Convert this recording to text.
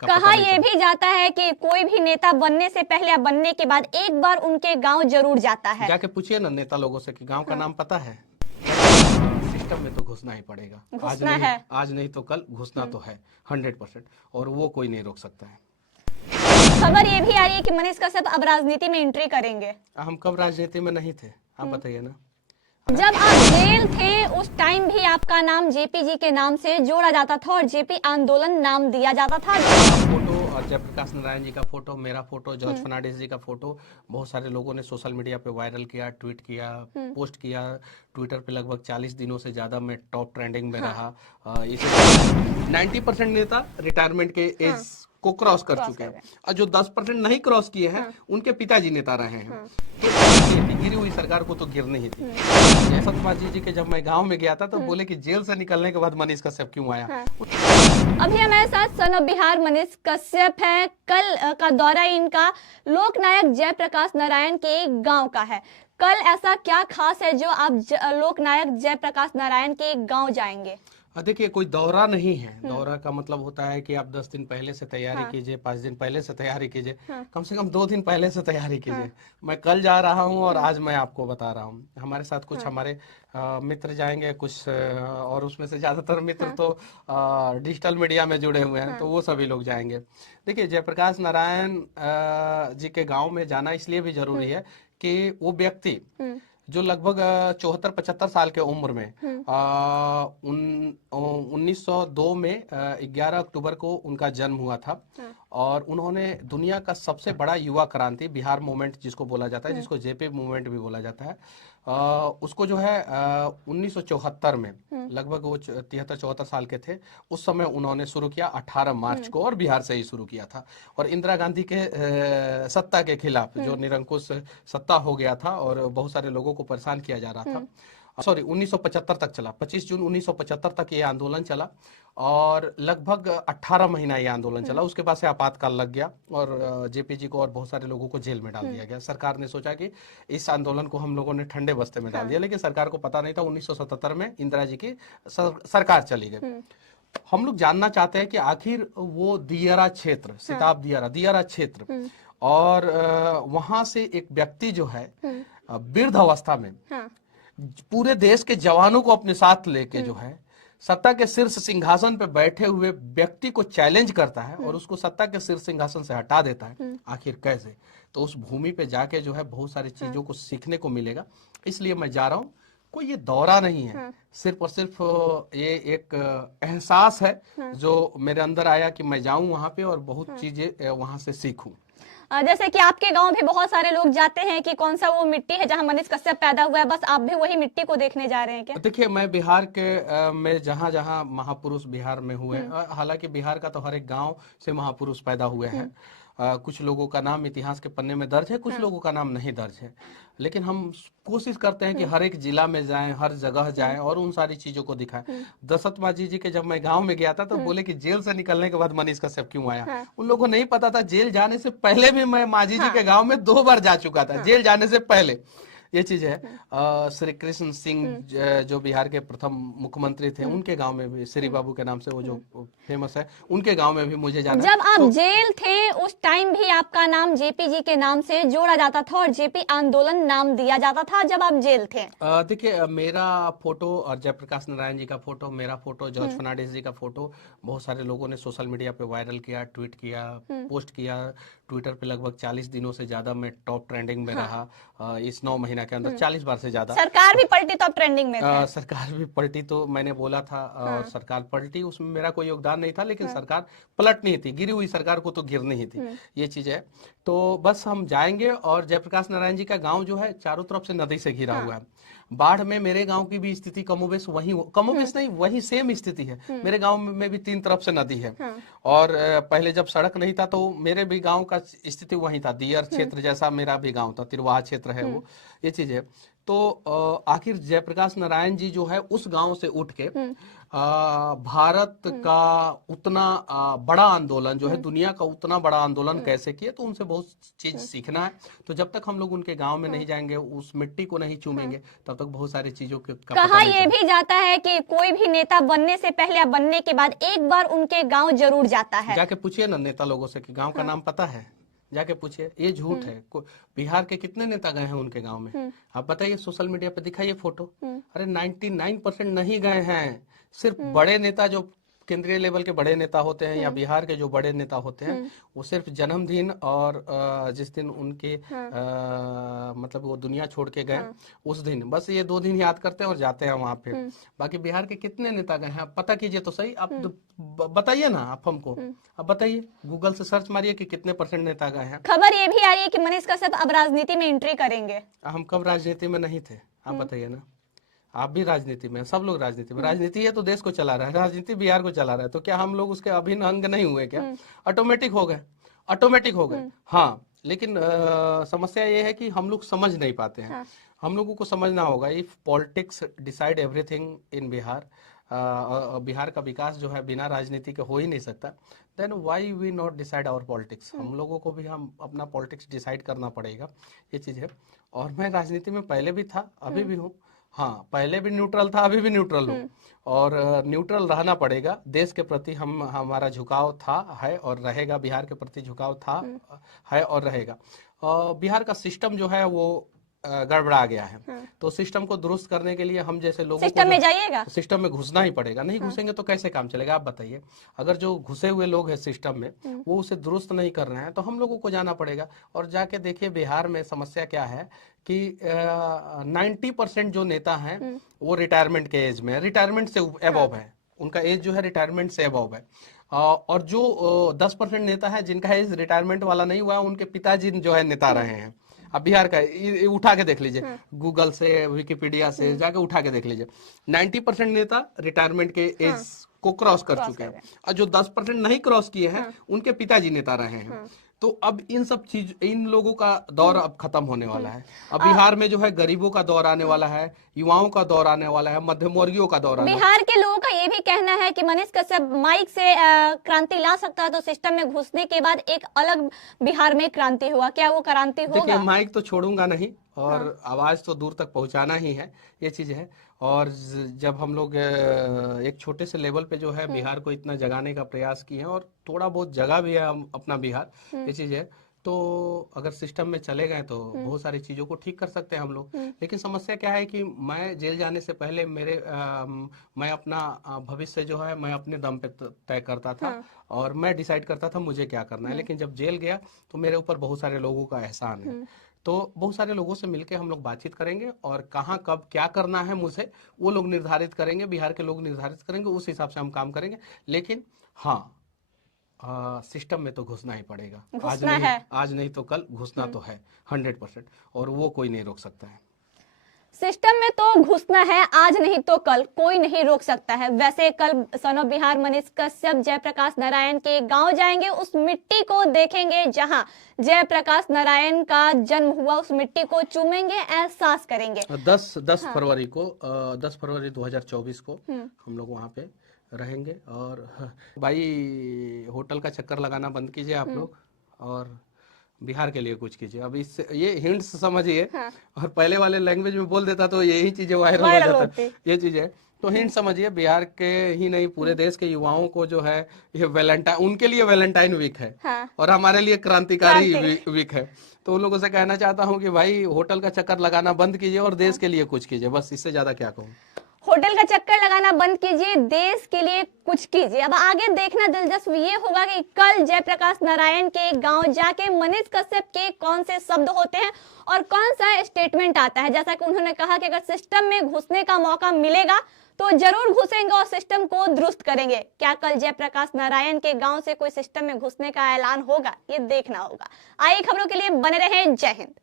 का कहा पता नहीं यह चला। भी जाता है कि कोई भी नेता बनने से पहले या बनने के बाद एक बार उनके गांव जरूर जाता है। जाके पूछिए ना नेता लोगों से कि गांव का नाम पता है। सिस्टम में तो घुसना ही पड़ेगा, घुसना है। आज नहीं तो कल घुसना तो है 100%, और वो कोई नहीं रोक सकता है। खबर ये भी आ रही है कि मनीष कश्यप अब राजनीति में एंट्री करेंगे। हम कब राजनीति में नहीं थे, आप बताइए ना। जब आप जेल थे उस टाइम भी आपका नाम जेपी जी के नाम से जोड़ा जाता था और जेपी आंदोलन नाम दिया जाता था। फोटो और जयप्रकाश नारायण जी का फोटो, मेरा फोटो, जॉर्ज फर्नांडिस जी का फोटो बहुत सारे लोगों ने सोशल मीडिया पे वायरल किया, ट्वीट किया, पोस्ट किया। ट्विटर पे लगभग 40 दिनों से ज्यादा मैं टॉप ट्रेंडिंग में रहा। इसे 90% नेता रिटायरमेंट के एज को क्रॉस कर चुके हैं, और जो 10% नहीं क्रॉस किए हैं उनके पिताजी नेता रहे हैं। तो ये थी, गिरी हुई सरकार को तो गिरनी ही थी। जयसतमाजी जी के जब मैं गांव में गया था तो बोले कि जेल से निकलने के बाद मनीष कश्यप क्यों आया। अभी हमारे साथ सन ऑफ बिहार मनीष कश्यप है। कल का दौरा इनका लोकनायक जयप्रकाश नारायण के गांव का है। कल ऐसा क्या खास है जो आप लोकनायक जयप्रकाश नारायण के गांव जाएंगे? देखिए, कोई दौरा नहीं है। दौरा का मतलब होता है कि आप 10 दिन पहले से तैयारी कीजिए, 5 दिन पहले से तैयारी कीजिए, कम से कम 2 दिन पहले से तैयारी कीजिए। मैं कल जा रहा हूं और आज मैं आपको बता रहा हूं। हमारे साथ कुछ हमारे मित्र जाएंगे, कुछ और उसमें से ज्यादातर मित्र तो डिजिटल मीडिया में जुड़े हुए हैं, तो वो सभी लोग जाएंगे। देखिए, जयप्रकाश नारायण जी के गाँव में जाना इसलिए भी जरूरी है कि वो व्यक्ति जो लगभग 74-75 साल के उम्र में 1902 में 11 अक्टूबर को उनका जन्म हुआ था, और उन्होंने दुनिया का सबसे बड़ा युवा क्रांति, बिहार मूवमेंट जिसको बोला जाता है, जिसको जेपी मूवमेंट भी बोला जाता है, उसको जो है 1974 में, लगभग वो 73-74 साल के थे उस समय, उन्होंने शुरू किया 18 मार्च को, और बिहार से ही शुरू किया था। और इंदिरा गांधी के सत्ता के खिलाफ, जो निरंकुश सत्ता हो गया था और बहुत सारे लोगों को परेशान किया जा रहा था, सॉरी 1975 तक चला, 25 जून 1975 तक ये आंदोलन चला, और लगभग 18 महीना ये आंदोलन चला। उसके बाद से आपातकाल लग गया और जेपी जी को और बहुत सारे लोगों को जेल में डाल दिया गया। सरकार ने सोचा कि इस आंदोलन को हम लोगों ने ठंडे बस्ते में डाल दिया, लेकिन सरकार को पता नहीं था। 1977 में इंदिरा जी की सरकार चली गई। हम लोग जानना चाहते हैं कि आखिर वो दियारा क्षेत्र, सिताब दियारा क्षेत्र, और वहां से एक व्यक्ति जो है वृद्ध अवस्था में पूरे देश के जवानों को अपने साथ लेके जो है सत्ता के शीर्ष सिंहासन पे बैठे हुए व्यक्ति को चैलेंज करता है और उसको सत्ता के शीर्ष सिंहासन से हटा देता है। आखिर कैसे? तो उस भूमि पे जाके जो है बहुत सारी चीजों को सीखने को मिलेगा, इसलिए मैं जा रहा हूँ। कोई ये दौरा नहीं है, सिर्फ और सिर्फ ये एक एहसास है जो मेरे अंदर आया कि मैं जाऊं वहां पे और बहुत चीजें वहां से सीखूं। जैसे कि आपके गांव भी बहुत सारे लोग जाते हैं कि कौन सा वो मिट्टी है जहां मनीष कश्यप पैदा हुआ है, बस आप भी वही मिट्टी को देखने जा रहे हैं क्या? देखिए, मैं बिहार के में जहाँ जहाँ महापुरुष बिहार में हुए, हालांकि बिहार का तो हर एक गांव से महापुरुष पैदा हुए हैं। कुछ लोगों का नाम इतिहास के पन्ने में दर्ज है, कुछ लोगों का नाम नहीं दर्ज है, लेकिन हम कोशिश करते हैं कि हर एक जिला में जाएं, हर जगह जाएं और उन सारी चीजों को दिखाएं। दशरथ मांझी जी के जब मैं गांव में गया था तो बोले कि जेल से निकलने के बाद मनीष कश्यप क्यों आया। उन लोगों को नहीं पता था, जेल जाने से पहले भी मैं मांझी जी के गांव में 2 बार जा चुका था, जेल जाने से पहले। ये चीज है। श्री कृष्ण सिंह जो बिहार के प्रथम मुख्यमंत्री थे, उनके गांव में भी, श्री बाबू के नाम से वो जो फेमस है, उनके गांव में भी मुझे जाना। जब आप जेल थे उस टाइम भी आपका नाम जेपी जी के नाम से जोड़ा जाता था और जेपी आंदोलन नाम दिया जाता था जब आप जेल थे। देखिए, मेरा फोटो और जयप्रकाश नारायण जी का फोटो, मेरा फोटो, जॉर्ज फर्नांडिस जी का फोटो बहुत सारे लोगों ने सोशल मीडिया पे वायरल किया, ट्वीट किया, पोस्ट किया। ट्विटर पे लगभग 40 दिनों से ज्यादा मैं टॉप ट्रेंडिंग में रहा। इस 9 महीना के अंदर 40 बार से ज्यादा। सरकार भी पलटी तो आप ट्रेंडिंग में थे। सरकार भी पलटी तो मैंने बोला था, और सरकार पलटी, उसमें मेरा कोई योगदान नहीं था, लेकिन सरकार पलटनी ही थी, गिरी हुई सरकार को तो गिरनी ही थी। ये चीज है। तो बस हम जाएंगे, और जयप्रकाश नारायण जी का गांव जो है चारों तरफ से नदी से घिरा हुआ है। बाढ़ में मेरे गांव की भी स्थिति कमोबेश कमोबेश नहीं, वही सेम स्थिति है। मेरे गांव में भी 3 तरफ से नदी है, और पहले जब सड़क नहीं था तो मेरे भी गांव का स्थिति वही था, दियर क्षेत्र जैसा मेरा भी गांव था, तिरवाहा क्षेत्र है वो। ये चीज है। तो आखिर जयप्रकाश नारायण जी जो है उस गांव से उठ के भारत का उतना बड़ा आंदोलन जो है, दुनिया का उतना बड़ा आंदोलन कैसे किए, तो उनसे बहुत चीज सीखना है। तो जब तक हम लोग उनके गांव में नहीं जाएंगे, उस मिट्टी को नहीं चूमेंगे, तब तक बहुत सारी चीजों का पता कहा नहीं ये चलेगा। भी जाता है कि कोई भी नेता बनने से पहले या बनने के बाद एक बार उनके गांव जरूर जाता है। जाके पूछिए ना नेता लोगों से कि गांव का नाम पता है, जाके पूछिए। ये झूठ है। बिहार के कितने नेता गए हैं उनके गांव में? आप बताइए, सोशल मीडिया पे दिखाइए फोटो। अरे 99% नहीं गए हैं। सिर्फ बड़े नेता जो केंद्रीय लेवल के बड़े नेता होते हैं या बिहार के जो बड़े नेता होते हैं, वो सिर्फ जन्मदिन और जिस दिन उनके मतलब वो दुनिया छोड़ के गए उस दिन, बस ये 2 दिन याद करते हैं और जाते हैं वहां पे। बाकी बिहार के कितने नेता गए हैं आप पता कीजिए तो सही। आप बताइए ना, आप हमको अब बताइए, गूगल से सर्च मारिए कि कितने % नेता गए हैं। खबर ये भी आ रही है कि मनीष कश्यप अब राजनीति में एंट्री करेंगे। हम कब राजनीति में नहीं थे? आप बताइए ना। आप भी राजनीति में, सब लोग राजनीति में। राजनीति है तो देश को चला रहा है, राजनीति बिहार को चला रहा है, तो क्या हम लोग उसके अभिन्न अंग नहीं हुए क्या? ऑटोमेटिक हो गए, ऑटोमेटिक हो गए। हाँ, लेकिन समस्या ये है कि हम लोग समझ नहीं पाते हैं। हम लोगों को समझना होगा, if politics decide everything in Bihar, Bihar का विकास जो है बिना राजनीति के हो ही नहीं सकता, then why we not decide our politics. हम लोगों को भी हम अपना पॉलिटिक्स डिसाइड करना पड़ेगा, ये चीज़ है। और मैं राजनीति में पहले भी था, अभी भी हूँ। हाँ, पहले भी न्यूट्रल था, अभी भी न्यूट्रल हूँ, और न्यूट्रल रहना पड़ेगा। देश के प्रति हमारा झुकाव था, है और रहेगा। बिहार के प्रति झुकाव था, है और रहेगा। बिहार का सिस्टम जो है वो गड़बड़ा गया है, तो सिस्टम को दुरुस्त करने के लिए हम जैसे लोगों सिस्टम में जाइएगा, सिस्टम में घुसना ही पड़ेगा। नहीं घुसेंगे तो कैसे काम चलेगा? आप बताइए। अगर जो घुसे हुए लोग हैं सिस्टम में, वो उसे दुरुस्त नहीं कर रहे हैं, तो हम लोगों को जाना पड़ेगा। और जाके देखिए बिहार में समस्या क्या है कि 90% जो नेता हैं वो रिटायरमेंट के एज में, रिटायरमेंट से एबव है, उनका एज जो है रिटायरमेंट से एबव है। और जो 10% नेता है जिनका एज रिटायरमेंट वाला नहीं हुआ, उनके पिताजी जो है नेता रहे हैं। अब बिहार का उठा के देख लीजिए, गूगल से, विकिपीडिया से जाके उठा के देख लीजिए, 90% नेता रिटायरमेंट के एज को क्रॉस कर चुके हैं, और जो 10% नहीं क्रॉस किए हैं उनके पिताजी नेता रहे हैं। तो अब इन लोगों का दौर अब खत्म होने वाला है। अब बिहार में जो है गरीबों का दौर आने वाला है, युवाओं का दौर आने वाला है, मध्यम वर्गीयों का दौर आने वाला है। बिहार के लोगों का ये भी कहना है कि मनीष कश्यप माइक से क्रांति ला सकता है, तो सिस्टम में घुसने के बाद एक अलग बिहार में क्रांति हुआ, क्या वो क्रांति होगा? देखिए, माइक तो छोड़ूंगा नहीं, और आवाज तो दूर तक पहुंचाना ही है, ये चीज है। और जब हम लोग एक छोटे से लेवल पे जो है बिहार को इतना जगाने का प्रयास किए हैं, और थोड़ा बहुत जगह भी है हम अपना बिहार, ये चीज है। तो अगर सिस्टम में चले गए तो बहुत सारी चीजों को ठीक कर सकते हैं हम लोग। लेकिन समस्या क्या है कि मैं जेल जाने से पहले मैं अपना भविष्य जो है मैं अपने दम पे तय करता था, और मैं डिसाइड करता था मुझे क्या करना है। लेकिन जब जेल गया तो मेरे ऊपर बहुत सारे लोगों का एहसान है। तो बहुत सारे लोगों से मिलके हम लोग बातचीत करेंगे, और कहाँ कब क्या करना है मुझे वो लोग निर्धारित करेंगे, बिहार के लोग निर्धारित करेंगे, उस हिसाब से हम काम करेंगे। लेकिन हाँ, सिस्टम में तो घुसना ही पड़ेगा। आज नहीं तो कल घुसना तो है 100%, और वो कोई नहीं रोक सकता है। सिस्टम में तो घुसना है, आज नहीं तो कल, कोई नहीं रोक सकता है। वैसे कल सन ऑफ बिहार मनीष कश्यप जयप्रकाश नारायण के गांव जाएंगे, उस मिट्टी को देखेंगे जहां जयप्रकाश नारायण का जन्म हुआ, उस मिट्टी को चूमेंगे, एहसास करेंगे। 10 फरवरी को 10 फरवरी 2024 को हम लोग वहाँ पे रहेंगे। और भाई, होटल का चक्कर लगाना बंद कीजिए आप लोग, और बिहार के लिए कुछ कीजिए। अब इससे ये हिंट्स समझिए। और पहले वाले लैंग्वेज में बोल देता तो यही चीजें वायरल हो जाता, ये चीजें। तो हिंट समझिए, बिहार के ही नहीं पूरे देश के युवाओं को जो है ये वैलेंटाइन, उनके लिए वैलेंटाइन वीक है, और हमारे लिए क्रांतिकारी वीक है। तो उन लोगों से कहना चाहता हूँ कि भाई, होटल का चक्कर लगाना बंद कीजिए और देश के लिए कुछ कीजिए, बस इससे ज्यादा क्या कहूँ। होटल का चक्कर लगाना बंद कीजिए, देश के लिए कुछ कीजिए। अब आगे देखना दिलचस्प ये होगा कि कल जयप्रकाश नारायण के गांव जाके मनीष कश्यप के कौन से शब्द होते हैं और कौन सा स्टेटमेंट आता है। जैसा कि उन्होंने कहा कि अगर सिस्टम में घुसने का मौका मिलेगा तो जरूर घुसेंगे और सिस्टम को दुरुस्त करेंगे। क्या कल जयप्रकाश नारायण के गांव से कोई सिस्टम में घुसने का ऐलान होगा, ये देखना होगा। आइए खबरों के लिए बने रहें। जय हिंद।